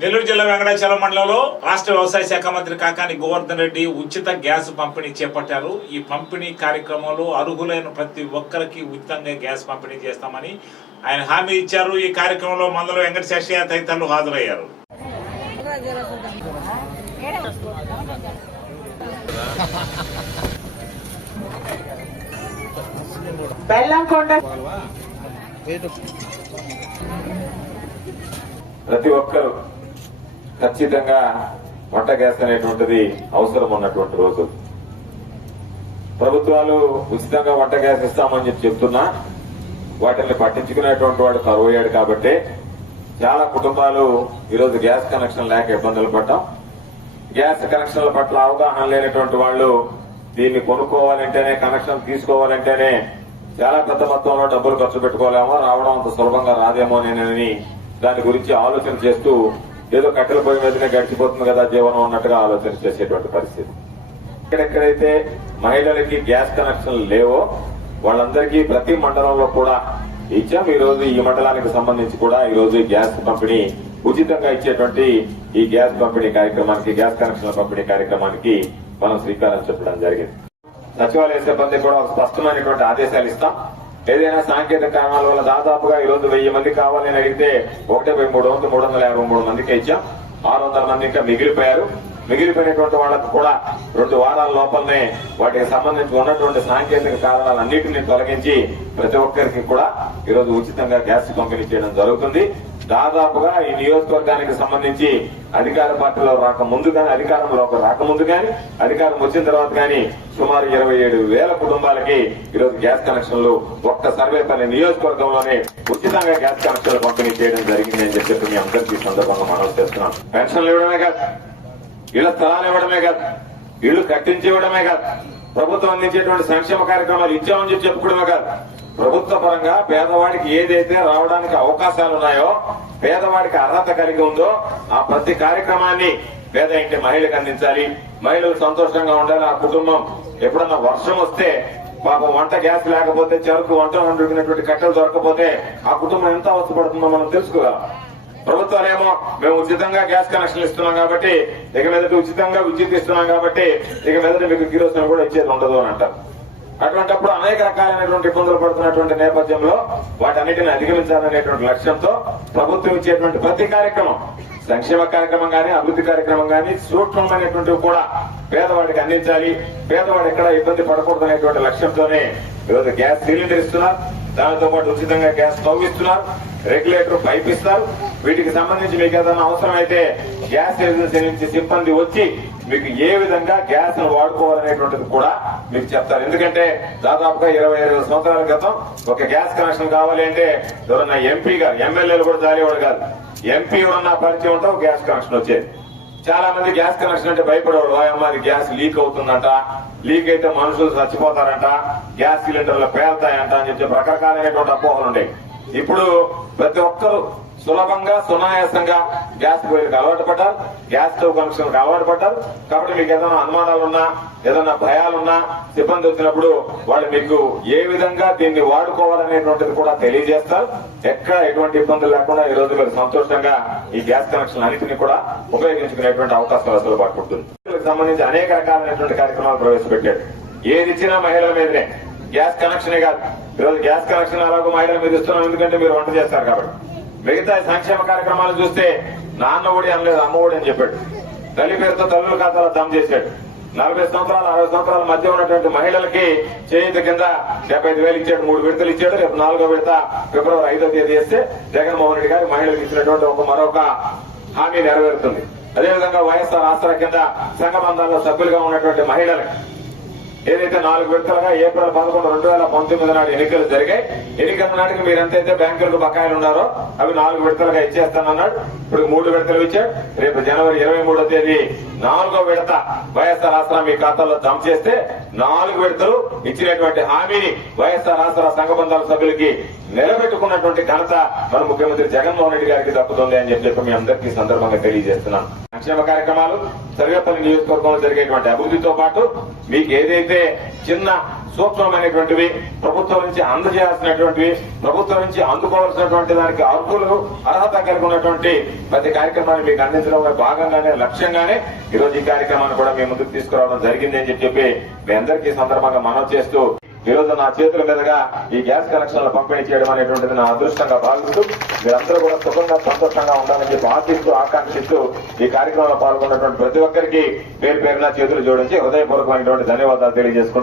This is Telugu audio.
నెల్లూరు జిల్లా వెంకటాచలం మండలంలో రాష్ట్ర వ్యవసాయ శాఖ మంత్రి కాకాని గోవర్ధన్ రెడ్డి ఉచిత గ్యాస్ పంపిణీ చేపట్టారు. ఈ పంపిణీ కార్యక్రమంలో అర్హులైన ప్రతి ఒక్కరికి ఉచితంగా గ్యాస్ పంపిణీ చేస్తామని ఆయన హామీ ఇచ్చారు. ఈ కార్యక్రమంలో మందల వెంకట శేషయ్య తదితరులు హాజరయ్యారు. ప్రతి ఒక్కరు ఖచ్చితంగా వంట గ్యాస్ అనేటువంటిది అవసరం ఉన్నటువంటి రోజు. ప్రభుత్వాలు ఉచితంగా వంట గ్యాస్ ఇస్తామని చెప్పి చెప్తున్నా. వాటిని పట్టించుకునేటువంటి వాడు కరువయ్యాడు కాబట్టి చాలా కుటుంబాలు ఈరోజు గ్యాస్ కనెక్షన్ లేక ఇబ్బందులు పడ్డాం. గ్యాస్ కనెక్షన్ల పట్ల అవగాహన లేనటువంటి వాళ్ళు దీన్ని కొనుక్కోవాలంటేనే కనెక్షన్ తీసుకోవాలంటేనే చాలా పెద్ద మొత్తంలో డబ్బులు ఖర్చు పెట్టుకోలేమో రావడం అంత సులభంగా రాదేమో నేనని దాని గురించి ఆలోచన చేస్తూ ఏదో కట్టెల పొయ్యి మీదనే గడిచిపోతుంది కదా జీవనం అన్నట్టుగా ఆలోచన చేసేటువంటి పరిస్థితి. ఎక్కడెక్కడైతే మహిళలకి గ్యాస్ కనెక్షన్ లేవో వాళ్ళందరికీ ప్రతి మండలంలో కూడా ఇచ్చాం. ఈ రోజు ఈ మండలానికి సంబంధించి కూడా ఈ రోజు గ్యాస్ పంపిణీ ఉచితంగా ఇచ్చేటువంటి ఈ గ్యాస్ పంపిణీ కార్యక్రమానికి గ్యాస్ కనెక్షన్ల పంపిణీ కార్యక్రమానికి మనం శ్రీకారం చెప్పడం జరిగింది. సచివాలయ సిబ్బంది కూడా స్పష్టమైనటువంటి ఆదేశాలు ఇస్తాం. ఏదైనా సాంకేతిక కారణాల వల్ల దాదాపుగా ఈ రోజు వెయ్యి మంది కావాలని అడిగితే ఒకటే వెయ్యి మూడు వందలు మూడు వందల యాభై మూడు మందికి ఇచ్చాం. ఆరు వందల మంది ఇంకా మిగిలిపోయారు. మిగిలిపోయినటువంటి వాళ్ళకు కూడా రెండు వారాల లోపలనే వాటికి సంబంధించి ఉన్నటువంటి సాంకేతిక కారణాలన్నింటినీ తొలగించి ప్రతి ఒక్కరికి కూడా ఈరోజు ఉచితంగా గ్యాస్ పంపిణీ చేయడం జరుగుతుంది. దాదాపుగా ఈ నియోజకవర్గానికి సంబంధించి అధికార పార్టీలో రాక ముందు కానీ అధికారంలోకి రాకముందు కానీ అధికారం వచ్చిన తర్వాత కానీ సుమారు ఇరవై ఏడు వేల కుటుంబాలకి ఈరోజు గ్యాస్ కనెక్షన్లు ఒక్క సర్వేపల్లి నియోజకవర్గంలోనే ఉచితంగా గ్యాస్ కనెక్షన్లు పంపిణీ చేయడం జరిగింది అని చెప్పి మీ అందరికీ సందర్భంగా మనం చేస్తున్నాం. పెన్షన్లు ఇవ్వడమే కాదు ఇళ్ళ స్థలాలు ఇవ్వడమే కాదు ఇళ్ళు కట్టించి ఇవ్వడమే కాదు ప్రభుత్వం అందించేటువంటి సంక్షేమ కార్యక్రమాలు ఇచ్చామని చెప్పి చెప్పుకోవడమే కాదు ప్రభుత్వ పరంగా పేదవాడికి ఏదైతే రావడానికి అవకాశాలు ఉన్నాయో పేదవాడికి అర్హత కలిగి ఉందో ఆ ప్రతి కార్యక్రమాన్ని పేద ఇంటి మహిళకు అందించాలి. మహిళలు సంతోషంగా ఉండాలి. ఆ కుటుంబం ఎప్పుడన్నా వర్షం వస్తే పాపం వంట గ్యాస్ లేకపోతే చెరుకు వంట వండుకునేటువంటి కట్టెలు దొరకపోతే ఆ కుటుంబం ఎంత అవసరపడుతుందో మనం తెలుసుకోగలం ప్రభుత్వాలేమో మేము ఉచితంగా గ్యాస్ కనెక్షన్ ఇస్తున్నాం కాబట్టి ఇక మీదట ఉచితంగా విద్యుత్ ఇస్తున్నాం కాబట్టి ఇక మీదట మీకు కిరోసిన్ కూడా ఇచ్చేది ఉండదు అని అంటారు. అటువంటిప్పుడు అనేక రకాలైనటువంటి ఇబ్బందులు పడుతున్నటువంటి నేపథ్యంలో వాటన్నిటిని అధిగమించాలనేటువంటి లక్ష్యంతో ప్రభుత్వం ఇచ్చేటువంటి ప్రతి కార్యక్రమం సంక్షేమ కార్యక్రమం గానీ అభివృద్ధి కార్యక్రమం గానీ సూక్ష్మమైనటువంటివి కూడా పేదవాడికి అందించాలి. పేదవాడు ఎక్కడ ఇబ్బంది పడకూడదు అనేటువంటి లక్ష్యంతోనే ఈరోజు గ్యాస్ సిలిండర్ ఇస్తున్నారు. దానితో పాటు ఉచితంగా గ్యాస్ స్టవ్ ఇస్తున్నారు రెగ్యులేటర్ పైప్ ఇస్తారు వీటికి సంబంధించి మీకు ఏదైనా అవసరమైతే గ్యాస్ ఏజెన్సీ నుంచి సిబ్బంది వచ్చి మీకు ఏ విధంగా గ్యాస్ను వాడుకోవాలనేటువంటిది కూడా మీకు చెప్తారు. ఎందుకంటే దాదాపుగా ఇరవై ఐదు సంవత్సరాల క్రితం ఒక గ్యాస్ కనెక్షన్ కావాలి అంటే ఎవరన్నా ఎంపీ గారు ఎమ్మెల్యేలు కూడా జారేవాడు కాదు. ఎంపీ ఉన్న పరిచయం ఉంటే గ్యాస్ కనెక్షన్ వచ్చేది. చాలా మంది గ్యాస్ కనెక్షన్ అంటే భయపడేవాడు అమ్మ అది గ్యాస్ లీక్ అవుతుందంట. లీక్ అయితే మనుషులు చచ్చిపోతారంట. గ్యాస్ సిలిండర్లు పేలుతాయంట అని చెప్పి రకరకాలైనటువంటి అపోహలు ఉండేవి ఇప్పుడు ప్రతి ఒక్కరు సులభంగా సునాయాసంగా గ్యాస్ పొయ్యిలకు అలవాటు పడ్డారు. గ్యాస్ స్టవ్ కనెక్షన్ అలవాటు పడ్డారు. కాబట్టి మీకు ఏదైనా అనుమానాలున్నా ఏదైనా భయాలున్నా సిబ్బంది వచ్చినప్పుడు వాళ్ళు మీకు ఏ విధంగా దీన్ని వాడుకోవాలనేటువంటిది కూడా తెలియజేస్తారు. ఎక్కడ ఎటువంటి ఇబ్బందులు లేకుండా ఈ రోజు మీరు సంతోషంగా ఈ గ్యాస్ కనెక్షన్ అన్నింటినీ కూడా ఉపయోగించుకునేటువంటి అవకాశాలు అసలు పట్టుకుంటుంది సంబంధించి అనేక రకాలైనటువంటి కార్యక్రమాలు ప్రవేశపెట్టారు. ఏది ఇచ్చినా మహిళల మీదనే. గ్యాస్ కనెక్షనే కాదు. ఈరోజు గ్యాస్ కనెక్షన్ అలాగే మహిళల మీద ఇస్తున్నాం. ఎందుకంటే మీరు వంట చేస్తారు కాబట్టి. మిగతా సంక్షేమ కార్యక్రమాలు చూస్తే నాన్న ఒడి అనలేదు అమ్మ ఒడి అని చెప్పాడు. తల్లి పేరుతో తల్లుల ఖాతాలో దమ్ చేశాడు. నలభై సంవత్సరాలు అరవై సంవత్సరాల మధ్య ఉన్నటువంటి మహిళలకి చేయిత కింద డెబ్బై ఐదు వేలు ఇచ్చాడు మూడు విడతలు ఇచ్చాడు. రేపు నాలుగో విడత ఫిబ్రవరి ఐదో తేదీ ఇస్తే జగన్మోహన్ రెడ్డి గారు మహిళలకు ఇచ్చినటువంటి ఒక మరొక హామీ నెరవేరుతుంది. అదేవిధంగా వైఎస్ఆర్ ఆసరా కింద సంఘబంధాల్లో సభ్యులుగా ఉన్నటువంటి మహిళలకు ఏదైతే నాలుగు విడతలుగా ఏప్రిల్ పదకొండు రెండు వేల పంతొమ్మిది నాడు ఎన్నికలు జరిగాయి ఎన్నికల నాటికి మీరు ఎంతైతే బ్యాంకులకు బకాయిలు ఉన్నారో అవి నాలుగు విడతలుగా ఇచ్చేస్తానన్నాడు. ఇప్పుడు మూడు విడతలు ఇచ్చాడు. రేపు జనవరి ఇరవై మూడో తేదీ నాలుగో విడత వైఎస్ఆర్ ఆసరా మీ ఖాతాలో జమ చేస్తే నాలుగు విడతలు ఇచ్చినటువంటి హామీని వైఎస్ఆర్ ఆసరా సంఘ బంధాల సభ్యులకి నిలబెట్టుకున్నటువంటి ఘనత మన ముఖ్యమంత్రి జగన్మోహన్ రెడ్డి గారికి దక్కుతుంది అని చెప్పి మీ అందరికీ సందర్భంగా తెలియజేస్తున్నాను. సంక్షేమ కార్యక్రమాలు సర్వేపల్లి నియోజకవర్గంలో జరిగేటువంటి అభివృద్ధితో పాటు మీకు ఏదైతే చిన్న సూక్ష్మమైనటువంటివి ప్రభుత్వం నుంచి అందజేయాల్సినటువంటివి ప్రభుత్వం నుంచి అందుకోవాల్సినటువంటి దానికి అర్హులు అర్హత కలిగి ఉన్నటువంటి ప్రతి కార్యక్రమాన్ని మీకు అందించడం భాగంగానే లక్ష్యంగానే ఈ రోజు ఈ కార్యక్రమాన్ని కూడా మీ ముందుకు తీసుకురావడం జరిగింది అని చెప్పి మీ అందరికీ సందర్భంగా మనవి చేస్తూ ఈ రోజు నా చేతుల మీదుగా ఈ గ్యాస్ కనెక్షన్లు పంపిణీ చేయడం అనేటువంటిది నా అదృష్టంగా భావిస్తూ మీరందరూ కూడా సుఖంగా సంతోషంగా ఉండాలని చెప్పి ఆశిస్తూ ఆకాంక్షిస్తూ ఈ కార్యక్రమంలో పాల్గొన్నటువంటి ప్రతి ఒక్కరికి పేరు పేరున చేతులు జోడించి హృదయపూర్వకమైనటువంటి ధన్యవాదాలు తెలియజేసుకుంటూ